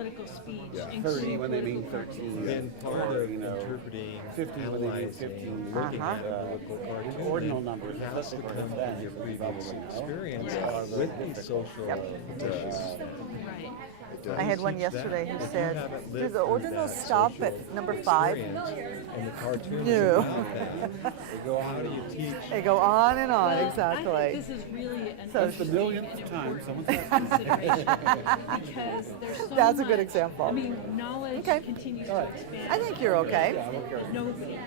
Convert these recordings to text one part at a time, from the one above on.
analytical speech, Yeah, 30 include when they mean political 13. And part Or, of you know, interpreting, 50 when they mean analyzing, 15. looking at Uh-huh. biblical cartoon Ordinal numbers has to different come than from that. your previous Probably, no? experience Yes. with these social Yep. issues. right. I had one Teach yesterday that. who If you said, haven't "Do lived the through ordinals that stop social at number 5?" experience and the cartoon No. is about that, how do you teach? They go on and on, Well, I think exactly. this is really an So- That's the millionth time someone's consideration because there's so That's a good much- example. I mean, knowledge Okay. continues to expand. I think you're okay. Nobody.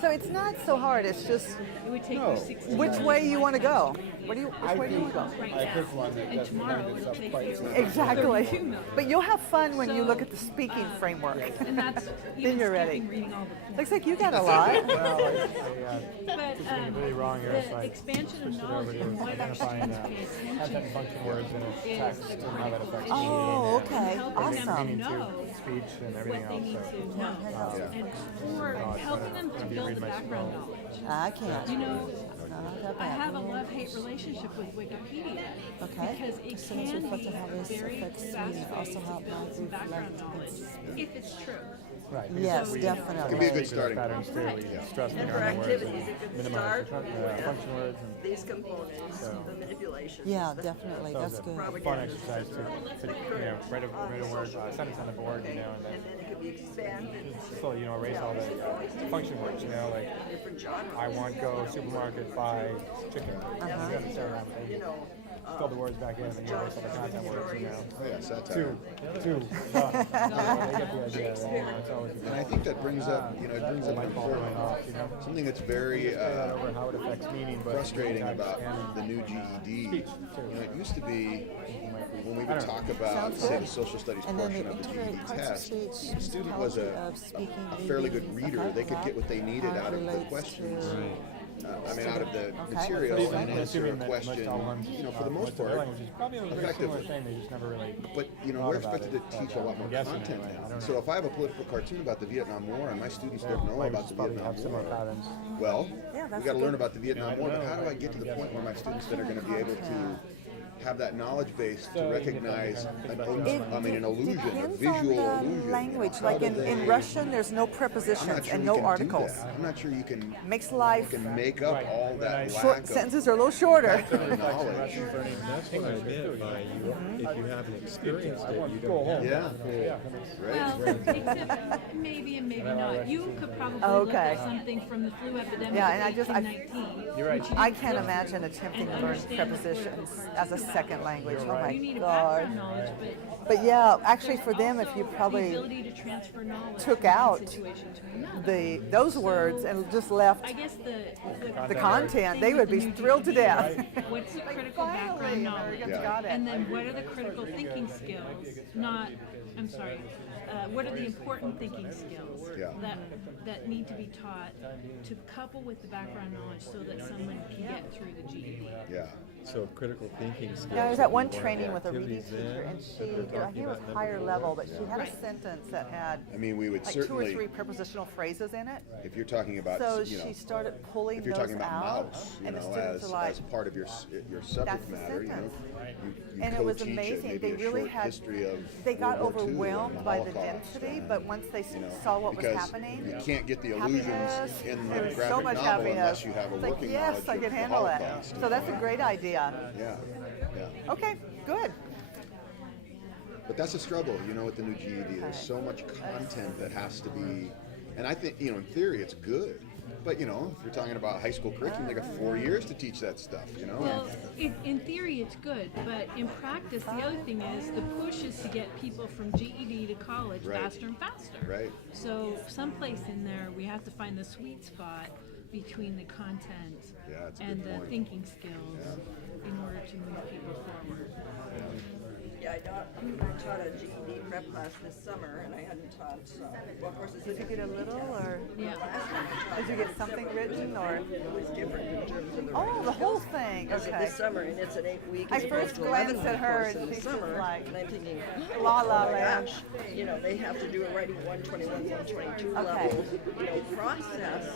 So it's not so hard. It's just It would take No. you 60 which minutes way you to want to find go. Which way do you want to go? right I now. picked one that And doesn't tomorrow lend it'll itself take quite you so much. Exactly. 32 million. But you'll have fun when you So, look at the speaking framework. And that's Then even you're ready. skipping reading all the Looks like you got a lot. But really wrong here. the It's like expansion of switched it knowledge over to and what our identifying students pay content attention and function to words in its is text the and how that critical affects thinking. Oh, okay. Helping them Awesome. to meaning know to speech and everything what they need else. to know. And for helping them to build the background knowledge. I can't. You know, Not that I bad. have a love-hate relationship with Wikipedia Okay. because it Students can reflect be on how this very affects me. fast-paced Also help with my some group background learn to knowledge, if it's true. Right. Yes, So, definitely. It could be a good starting patterns point. too. We stress the And for grammar words activities, it and could minimize start the with function words and these components, the manipulations. Yeah, definitely. so That's it's a good. fun exercise to write a word, a sentence on the board, and And then it could be expanded so erase all the function words, like to different genres. I want go supermarket buy chicken. You know, Fill the words back in and you erase all the content words. Oh, yeah, satire. Two. They get the idea. Right? It's always And I think that brings up, it brings up an light bulb going important, off. something that's very Over how it affects meaning, but frustrating about and the new GED. It used to be when we I would don't know. talk about, Sounds say, good. the social studies And then portion they of the integrate GED parts of test, speech, the student was of speaking, a fairly good reading. reader. Okay. They could get what they needed How it out of the relates questions. to- Out of the Okay. material Even and answer a assuming that most question, all ones, for the most most of their part, language is probably a very similar effectively. thing. They just never really. But we're thought expected to about it, teach a lot more I'm guessing content anyway. I now. don't So know. if I have a political cartoon about the Vietnam War and my students don't know about the Probably Vietnam have similar War, patterns. well, Yeah, we that's got to a learn good- about the Vietnam War. But how do I get to the point where my students then are going to be able to have that knowledge base to recognize an illusion, a Depends visual on the illusion? language. How Like do in they- Russian, there's no I'm not prepositions sure and you no can do articles. that. I'm not sure you can. Makes You life can make up all that short lack sentences are a little shorter. of knowledge. That's what I meant by if you haven't experienced it, you don't have Yeah, Well, right. except maybe and maybe not. You could probably look Okay. at something from the flu epidemic Yeah, and I of just- 1819. You're right. which you I didn't can't look imagine through attempting to and learn understand the prepositions critical as a context. second language. Oh my You need a God. background knowledge, But yeah, actually there's for them, if you also the probably ability to transfer knowledge took from one out situation to another. those words and just left I guess the content, they would be thrilled to death. What's the critical Finally, background knowledge? Americans Yeah. got it. And then what are the critical thinking skills? What are the important thinking skills Yeah. that need to be taught to couple with the background knowledge so that someone can get through the GED? Yeah. So critical thinking skills. Yeah, I was at one would be of training the with a reading activities teacher, in and that she, they're I think talking it was about number higher four. level, but she had a Right. sentence that had I mean, we would like 2 or certainly, 3 prepositional phrases in it. if you're talking about, So she started pulling if you're those talking about out, mouse, and the students as are like, as part of your That's subject the matter, sentence. you and it was co-teach amazing. maybe They a really short had, history of they got World War II and overwhelmed by the Holocaust density, and, but once they you know, saw what was because happening, you can't get the illusions happiness, in there the was graphic so much novel happiness. unless you have a It's like, working yes, knowledge I of can the handle it. Holocaust. So that's a great idea. Yeah, yeah. Okay, good. But that's a struggle, with the new GED. There's so much content that has to be, and I think, in theory it's good. But, if you're talking about high school curriculum, they got 4 years to teach that stuff, Well, in theory, it's good, but in practice, the other thing is the push is to get people from GED to college Right. faster and faster. Right. So someplace in there, we have to find the sweet spot between the content Yeah, that's a and good the point. thinking skills in order to move people forward. Yeah, I taught a GED prep class this summer, and I hadn't taught. Well, of course, it's Did you get a little, or Yeah. did you get something written, or? It was different in terms of the Oh, writing the whole skills. thing. Because of Okay. this summer, and it's an 8-week. I as opposed first to 11 glanced at week her, course and in the she's just summer, like, and I'm thinking, La La oh my Land. gosh, they have to do a writing 121, 122 Okay. level. Process.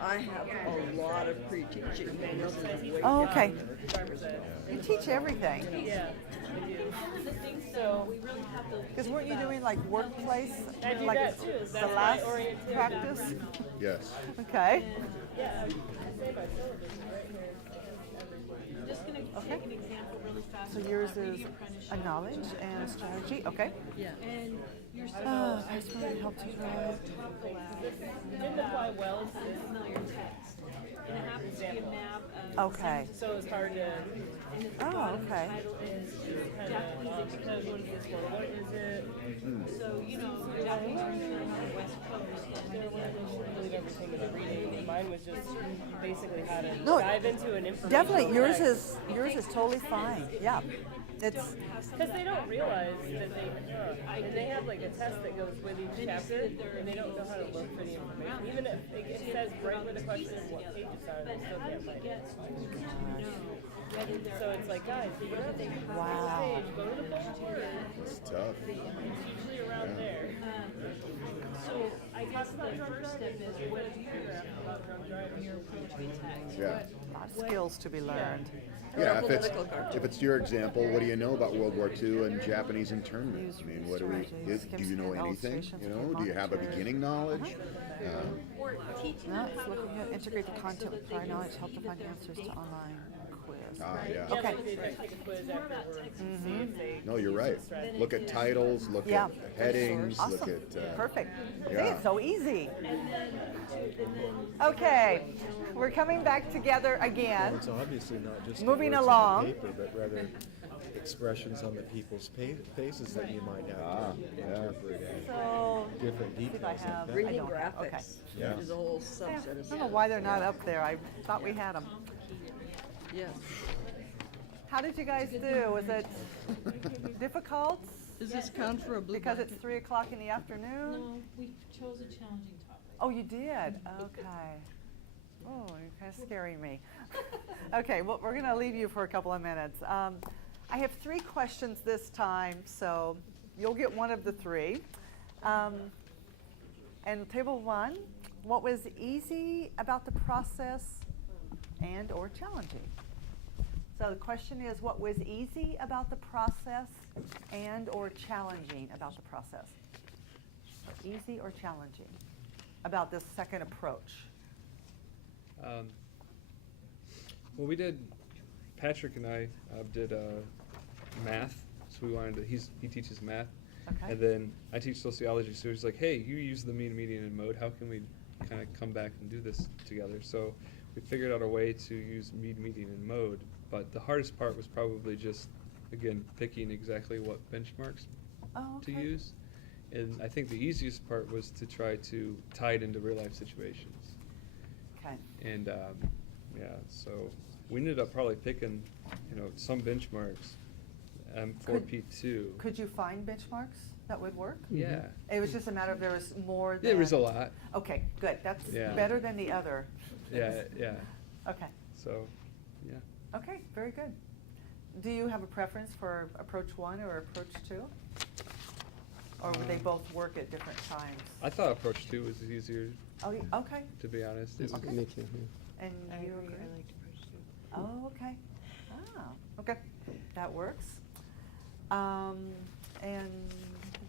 I have a lot of pre-teaching. And this is way Oh, down okay. in the primary school. You teach everything. Yeah. One of the things, though, we really have to Because weren't you doing like workplace? I do like that too. That's the my last orientation. practice? Yes. Okay. Yeah, I say my syllabus is right here. Everything. I'm just going to take an example really fast. So of yours that is radio a apprenticeship. knowledge and strategy. Okay. And you're Oh, supposed that's to really helped you drive. top the lab. It didn't apply well to this. Familiar text. And it happens to be a map of Okay. So it's hard to and at the Oh, bottom okay. the title is kind Japanese of because what is this for? What is it? So, you know, Japanese are on the West Coast. There was I shouldn't believe everything in the reading. Mine was just basically how to No, dive into an information. Definitely, yours is totally fine. Yeah. It's Because they don't realize that and they have like a test that goes with each chapter, and they don't know how to look for the information. Even if it says right where the question is, what pages are, they still can't find it. So it's like, guys, you know, they have Wow. this page, go to the folder. It's tough. It's usually around there. So I guess the first step is what do you About drunk driving. your approach to text? Yeah. a lot of skills to be learned. Yeah, if it's your example, what do you know about World War II and Japanese internment? I mean, what do you know anything? You know, do you have a beginning knowledge? No, it's looking at integrate the content with prior knowledge, help to find answers to online quiz. Yeah. Okay. They just take a quiz afterwards and see if they. No, you're right. Look at titles, look Yeah. at headings, Awesome. look at. Perfect. See, yeah. it's so easy. Okay, we're coming back together again. It's obviously not just the Moving words along. on the paper, but rather expressions on the people's faces that you might have to interpret and So, different see if details I like have. that. I Reading don't have- okay. graphics Yeah. is a whole I subset of don't know why they're not up there. I thought we had them. Yes. How did you guys do? Was it difficult? Does this count for a blue Because it's 3 o'clock in the afternoon? No, we chose a challenging topic. Oh, you did? Okay. Oh, you're kind of scaring me. Okay, well, we're going to leave you for a couple of minutes. I have 3 questions this time, so you'll get one of the 3. And table 1, what was easy about the process and or challenging? So the question is, what was easy about the process and or challenging about the process? So easy or challenging about this second approach? Well, we did. Patrick and I did math, so we wanted to. He teaches math, Okay. and then I teach sociology. So he's like, "Hey, you use the mean, median, and mode. How can we kind of come back and do this together?" So we figured out a way to use mean, median, and mode. But the hardest part was probably just, again, picking exactly what benchmarks Oh, to okay. use. And I think the easiest part was to try to tie it into real life situations. Okay. And yeah, so we ended up probably picking, some benchmarks. M4P2. Could you find benchmarks that would work? Yeah. It was just a matter of there was more than. There was a lot. Okay, good. That's Yeah. better than the other. Yeah, yeah. Okay. So, yeah. Okay, very good. Do you have a preference for approach 1 or approach 2? Or would they both work at different times? I thought approach 2 was easier, Oh, okay. to be honest. It was, Okay. Me too, And you agree? Oh, okay. Ah, okay. That works. And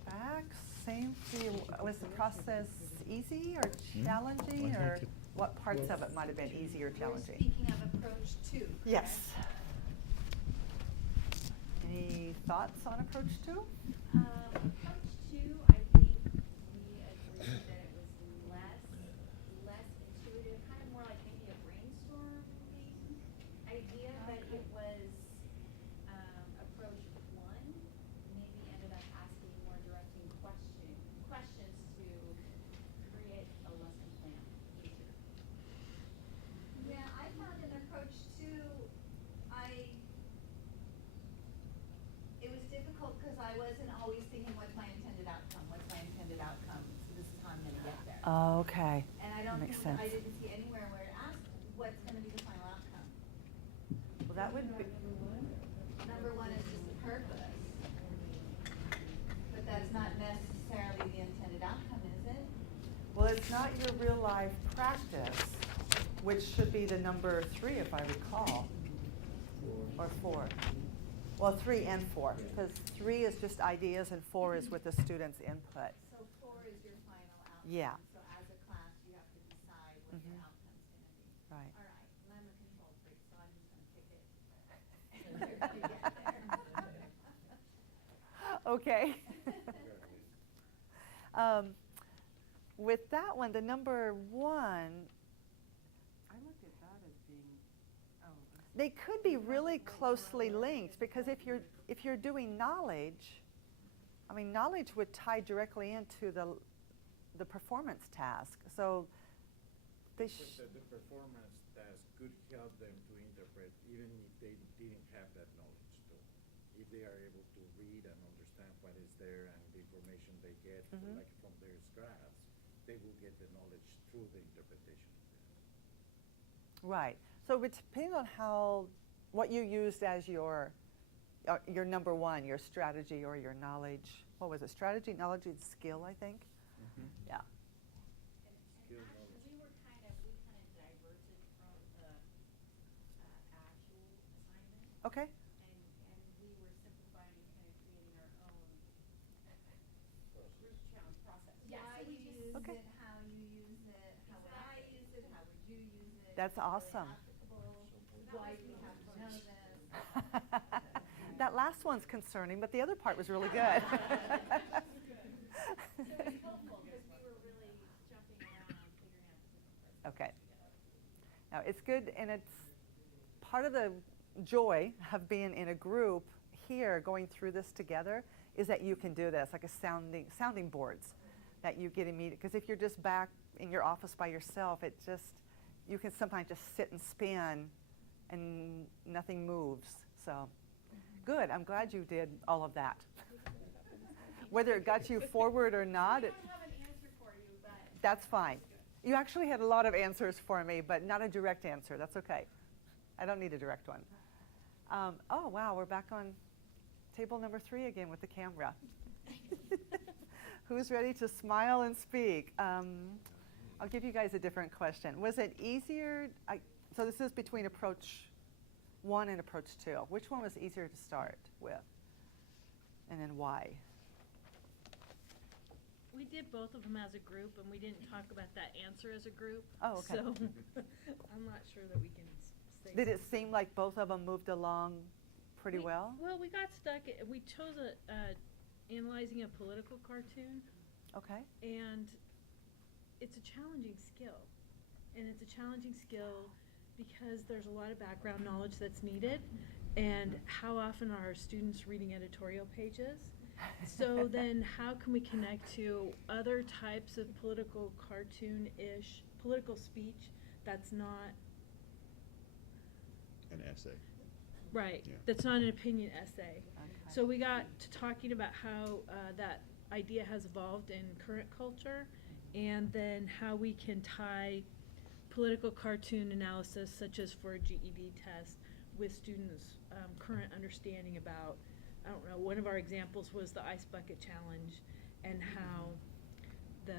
back, same for you. Was the process easy or challenging, or what parts of it might have been easy or challenging? Speaking of approach 2. Yes. Any thoughts on approach 2? Approach 2, I think we agreed that it was less intuitive, kind of more like maybe a brainstorming idea, but it was approach 1 maybe ended up asking more directing questions to create a lesson plan easier. Yeah, I found in approach 2, it was difficult because I wasn't always thinking, what's my intended outcome? What's my intended outcome? So this is how I'm going to get there. Okay. And I don't Makes think, I sense. didn't see anywhere where it asked, what's going to be the final outcome? Well, that would be, Number 1 is just the purpose. But that's not necessarily the intended outcome, is it? well, it's not your real life practice, which should be the number 3 if I recall, or 4. Well, 3 and 4, because 3 is just ideas and 4 is with the students' input. So 4 is your final outcome. Yeah. So as a class, you have to decide what your outcome's gonna be. Right. All right, and I'm a control freak, so I'm just gonna pick it. And you're gonna get there. Okay. With that one, the number 1, I looked at that as being, they could be really closely linked, because if you're doing knowledge, I mean, knowledge would tie directly into the performance task. So they The performance task could help them to interpret even if they didn't have that knowledge too. If they are able to read and understand what is there and the information they get, like from their graphs, they will get the knowledge through the interpretation. Right. So it depends on what you used as your number 1, your strategy or your knowledge. What was it? Strategy, knowledge, and skill, I think. Yeah. And actually, we kind of diverted from the actual assignment. Okay. And we were simplifying and kind of creating our own challenge process. Yeah, Why so we you just, use Okay. it, how you use it, how would I use it, how would you use it? That's is it awesome. applicable? Why do we have to know this? That last one's concerning, but the other part was really good. so it was helpful because we were really jumping around, figuring out the different parts. Okay. Now, it's good, and it's part of the joy of being in a group here going through this together is that you can do this, like a sounding boards that you get immediate. Because if you're just back in your office by yourself, you can sometimes just sit and spin and nothing moves. So, good. I'm glad you did all of that. Whether it got you forward or not, I don't have an answer for you, but that's fine. You actually had a lot of answers for me, but not a direct answer. That's okay. I don't need a direct one. Oh, wow, we're back on table number 3 again with the camera. Who's ready to smile and speak? I'll give you guys a different question. Was it easier? So this is between approach 1 and approach 2. Which one was easier to start with? And then why? We did both of them as a group, and we didn't talk about that answer as a group. Oh, okay. So I'm not sure that we can say. Did it seem like both of them moved along pretty well? Well, we got stuck. We chose analyzing a political cartoon, Okay. and it's a challenging skill. And it's a challenging skill because there's a lot of background knowledge that's needed, and how often are our students reading editorial pages? So then how can we connect to other types of political cartoon-ish, political speech that's not, An essay. right, Yeah. that's not an opinion essay. Okay. So we got to talking about how that idea has evolved in current culture, and then how we can tie political cartoon analysis, such as for a GED test, with students' current understanding about, I don't know, one of our examples was the Ice Bucket Challenge, and how the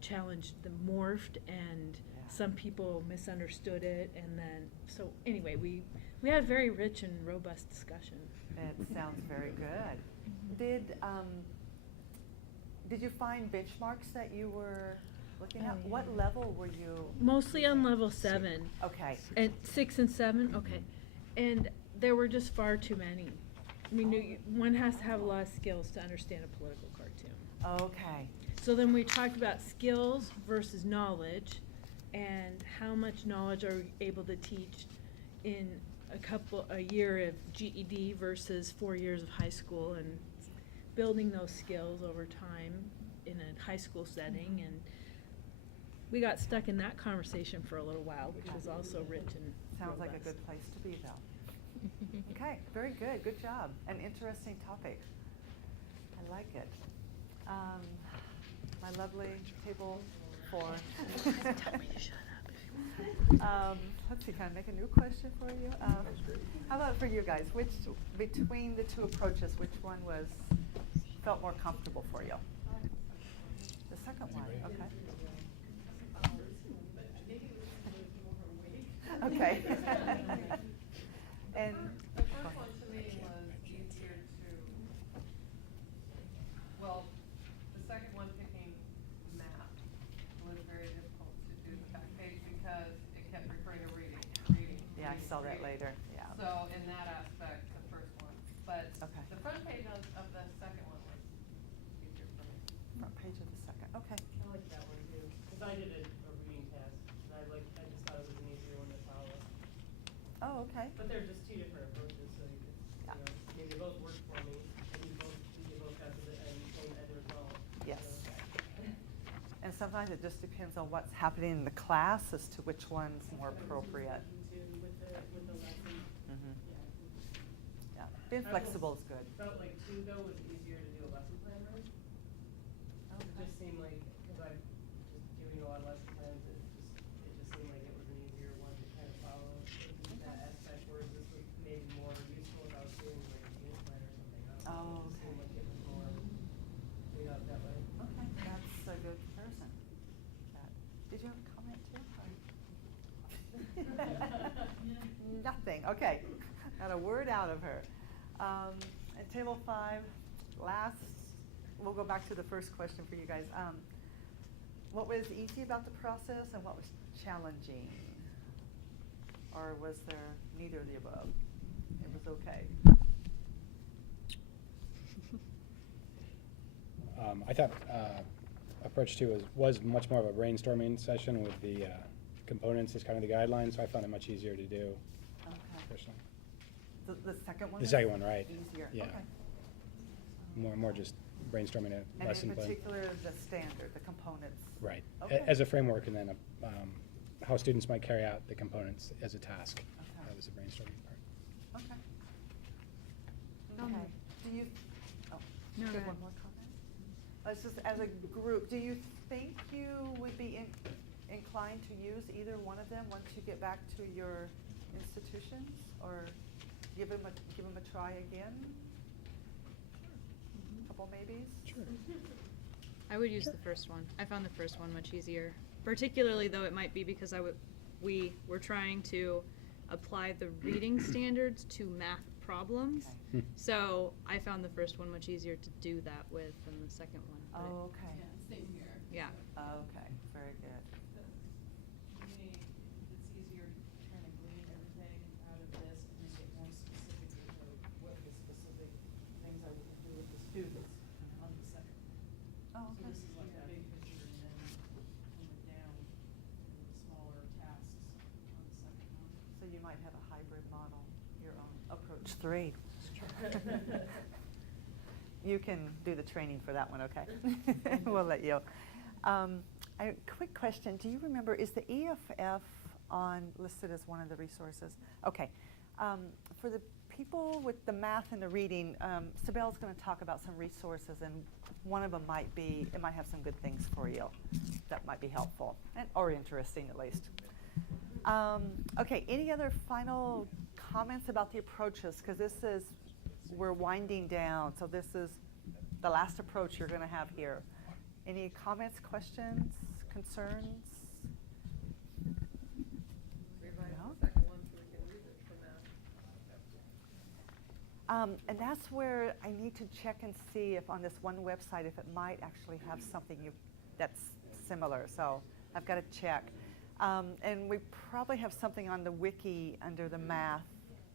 challenge morphed, and some people misunderstood it, and then, so anyway, we had a very rich and robust discussion. It sounds very good. Did you find benchmarks that you were looking at? What level were you? Mostly on level 7. Okay. And 6 and 7, okay. And there were just far too many. I mean, one has to have a lot of skills to understand a political cartoon. Okay. So then we talked about skills versus knowledge, and how much knowledge are we able to teach in a year of GED versus 4 years of high school, and building those skills over time in a high school setting. And we got stuck in that conversation for a little while, which was also rich and Sounds like a robust. good place to be, though. Okay, very good. Good job. An interesting topic. I like it. My lovely table 4. Tell me to shut up if you want. Let's see, can I make a new question for you? How about for you guys? Which, between the 2 approaches, which one felt more comfortable for you? The second one, okay. Okay. And the first one to me was sometimes it just depends on what's happening in the class as to which one's more appropriate. With the lesson. Mhm. Yeah, being flexible is good. Felt like two though was easier to do a lesson plan with. It just seemed like, because I'm just doing a lot of lesson plans, it just seemed like it was an easier one to kind of follow in that aspect, whereas this was maybe more useful if I was doing like a unit plan or something. I don't know. It just seemed like it was more laid out that way. Okay, that's a good comparison. Did you have a comment too? Nothing, okay. Not a word out of her. At table 5, last, we'll go back to the first question for you guys. What was easy about the process and what was challenging? Or was there neither of the above? It was okay. I thought approach 2 was much more of a brainstorming session with the components as kind of the guidelines, so I found it much easier to do Okay. personally. The second one? The is second one, right. Easier, Yeah. okay. More just brainstorming a And lesson in plan. particular, the standard, the components. Right. Okay. As a framework, and then how students might carry out the components as a task. Okay. That was the brainstorming part. Okay. Um, Okay. Do you, oh, No, you go have one ahead. more comment? It's just as a group, do you think you would be inclined to use either one of them once you get back to your institutions? Or give them a try again? Couple maybes? Sure. I would use the first one. I found the first one much easier. Particularly though it might be because we were trying to apply the reading standards to math problems. Okay. So I found the first one much easier to do that with than the second one. but Oh, okay. Same here. Yeah. Okay, very good. For me, it's easier trying to glean everything out of this and then get more specific into what the specific things I will do with the students on the second. Oh, So okay. this is like a big picture and then when we're down in the smaller tasks on the second one. So you might have a hybrid model, your own approach 3. You can do the training for that one, okay? We'll let you. Quick question, do you remember, is the EFF listed as one of the resources? Okay. For the people with the math and the reading, Sibel's going to talk about some resources, and one of them might have some good things for you that might be helpful, or interesting at least. Okay, any other final comments about the approaches? Because we're winding down, so this is the last approach you're going to have here. Any comments, questions, concerns? No? And that's where I need to check and see if on this one website, if it might actually have something that's similar. So I've got to check. And we probably have something on the wiki under the math.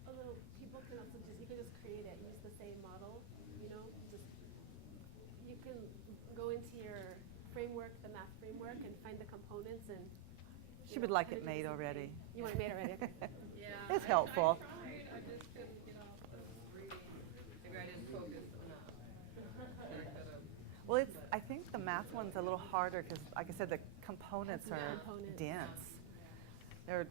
Although people can also you can just create it, use the same model, you can go into your framework, the math framework, and find the components and. She would like it made already. You want it made already? Okay. Yeah. It's helpful. I just couldn't get off the reading. Maybe I didn't focus enough. Well, I think the math one's a little harder because, like I said, the components are dense. They're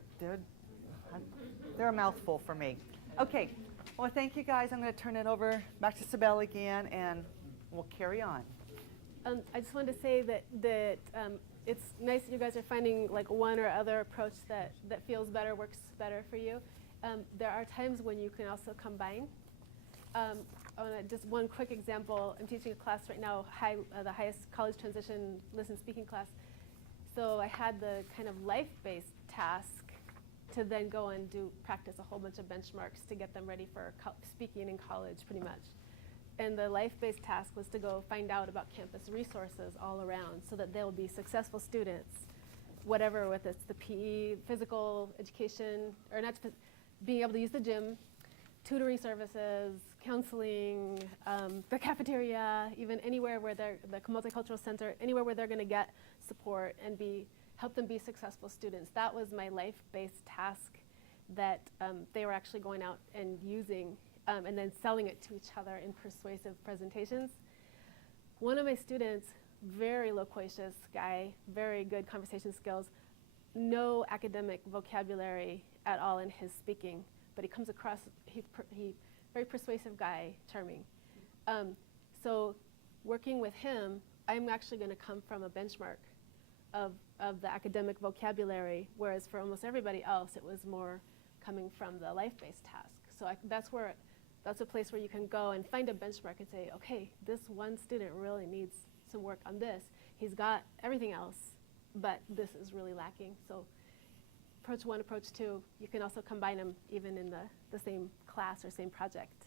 a mouthful for me. Okay. Well, thank you guys. I'm going to turn it over back to Sibel again, and we'll carry on. I just wanted to say that it's nice that you guys are finding like one or other approach that feels better, works better for you. There are times when you can also combine. Just one quick example, I'm teaching a class right now, the highest college transition listen speaking class. So I had the kind of life-based task to then go and practice a whole bunch of benchmarks to get them ready for speaking in college pretty much. And the life-based task was to go find out about campus resources all around so that they'll be successful students, whatever, whether it's the PE, physical education, or not, being able to use the gym, tutoring services, counseling, the cafeteria, even anywhere where the multicultural center, anywhere where they're going to get support and help them be successful students. That was my life-based task that they were actually going out and using and then selling it to each other in persuasive presentations. One of my students very loquacious guy, very good conversation skills, no academic vocabulary at all in his speaking, but he comes across, he very persuasive guy, charming. So working with him, I'm actually going to come from a benchmark of the academic vocabulary, whereas for almost everybody else, it was more coming from the life-based task. So that's a place where you can go and find a benchmark and say, okay, this one student really needs some work on this. He's got everything else, but this is really lacking. So approach 1, approach 2, you can also combine them even in the same class or same project.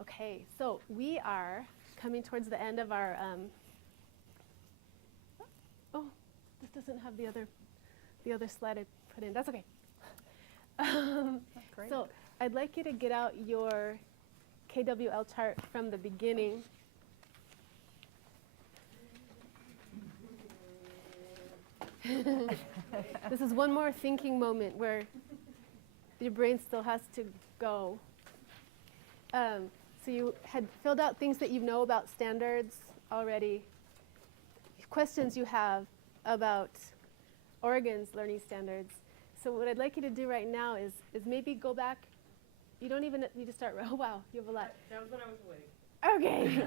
Okay, so we are coming towards the end of our, oh, this doesn't have the other slide I put in. That's okay. Great. So I'd like you to get out your KWL chart from the beginning. This is one more thinking moment where your brain still has to go. So you had filled out things that you know about standards already, questions you have about Oregon's learning standards. So what I'd like you to do right now is maybe go back. You don't even need to start. Oh wow, you have a lot. That was when I was awake. Okay.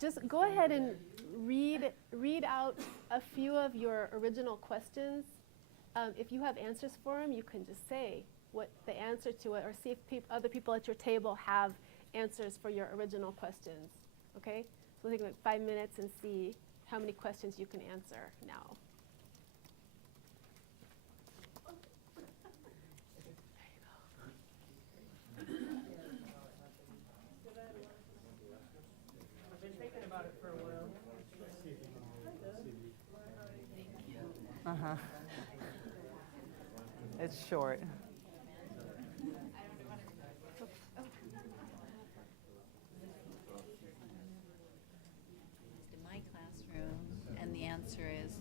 Just go ahead and read out a few of your original questions. If you have answers for them, you can just say what the answer to it, or see if other people at your table have answers for your original questions. Okay? So we'll take like 5 minutes and see how many questions you can answer now. I've been thinking about it for a while. Uh-huh. It's short. In my classroom, and the answer is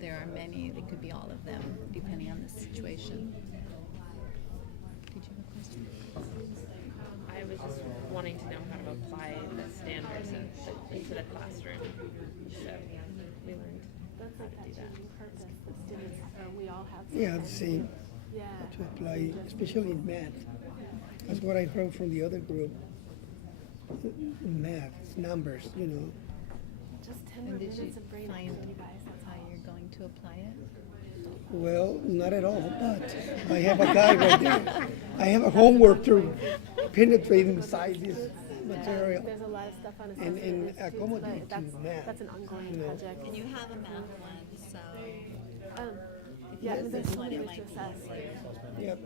there are many, it could be all of them, depending on the situation. Did you have a question? I was just wanting to know how to apply the standards into the classroom. So we learned That's how like to that do that. changing purpose that students, we all have. Yeah, the same. Yeah. To apply, especially in math. That's what I heard from the other group. Math, numbers, you know. Just 10 more And did you minutes of brain find activity, guys. That's how you're going to apply it? Well, not at all, but I have a guy right there. I have a homework to penetrate inside this material. There's a lot of stuff on And assessment, but accommodate to math. that's an ongoing you know. project. And you have a math one, so Yeah, if and you there's use so one, many it ways to might assess. be Yep.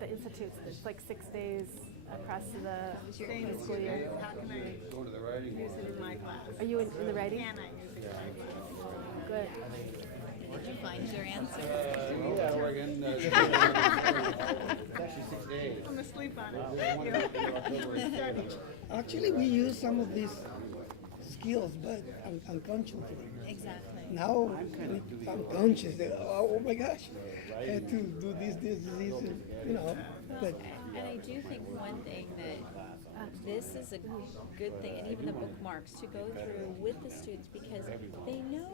The institutes, there's like 6 days across the school year. How can I Go to the writing. use it in my class? Are you in the writing? Can I use it in my class? Good. Did you find your answer? Yeah, Oregon. It's actually 6 days. I'm asleep on it. Actually, we use some of these skills, but unconsciously. Exactly. Now, I'm conscious that, oh my gosh, I had to do this, and, you know. But And I do think one thing that this is a good thing, and even the bookmarks, to go through with the students, because they know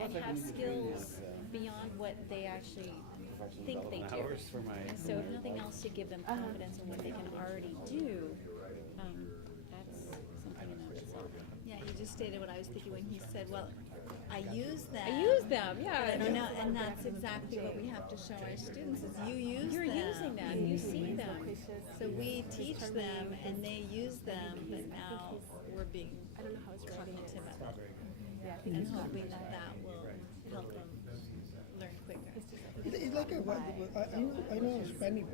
and have skills beyond what they actually think they do. So if nothing else, to give them confidence in what they can already do, that's something in of itself. Yeah, you just stated what I was thinking when he said, well, I use them. I use them, yeah. But I know, and that's exactly what we have to show our students, is you use You're them. using them, you see them. So we teach them and they use them, but now we're being cognitive of it. And hoping that that will help them learn quicker. it's like I know Spanish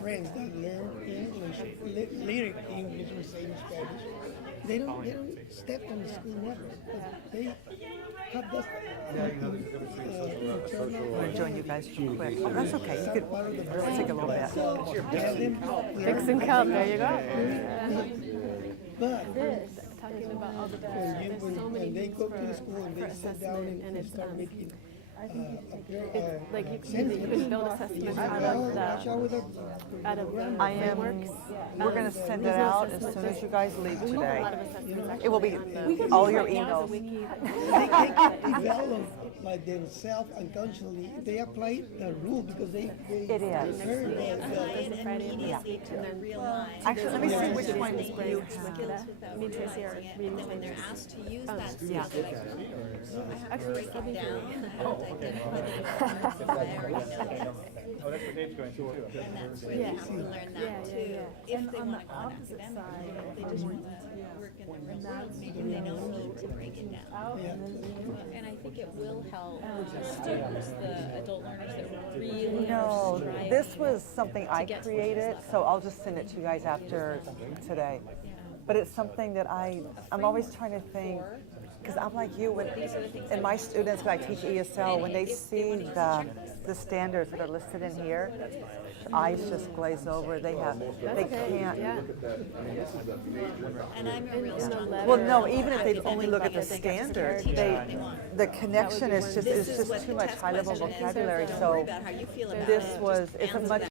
friends that learn English, lyric English, we say in Spanish. They don't step on the school never. But they have this. I'm going to join you guys real quick. Oh, that's okay. You could really take a little bit. Fix and count, there you go. But This, talking about all the different, there's so many when they things go to the school and for they sit down assessment, and and it's, start making Like you can build assessments out of the I am, frameworks. we're gonna send it There's no out as assessments soon as for- you guys leave we have a today. lot of assessments It will be actually on all the- your Right now, emails. the wiki- They can develop by themselves unconsciously. They apply the rule because they It is. heard that. Thursday, Friday, and Immediately to the real life. Actually, let me see which Using one the you brain have. skills without Me and Tracy are realizing it, reading but then when they're changes. asked to use that skill, yeah. they're like, I have to break it down, I have to identify the different parts, I already know this. Oh, that's what Dave's going to too. And that's where they have to learn that too, if they wanna go on academic, if they just wanna work in the real world, maybe they don't need to break it down. And I think it will help the students, the adult learners that really No, are striving. this was something I get to created, this so I'll just send it to you guys after today. But it's something that I'm always trying to think, because I'm like you, when, and my students, when I teach ESL, when they see the standards that are listed in here, their eyes just glaze over. They can't. And I'm a real strong. Well, no, even if they only look at the standards, the connection is just too much high-level vocabulary. So this was, it's a much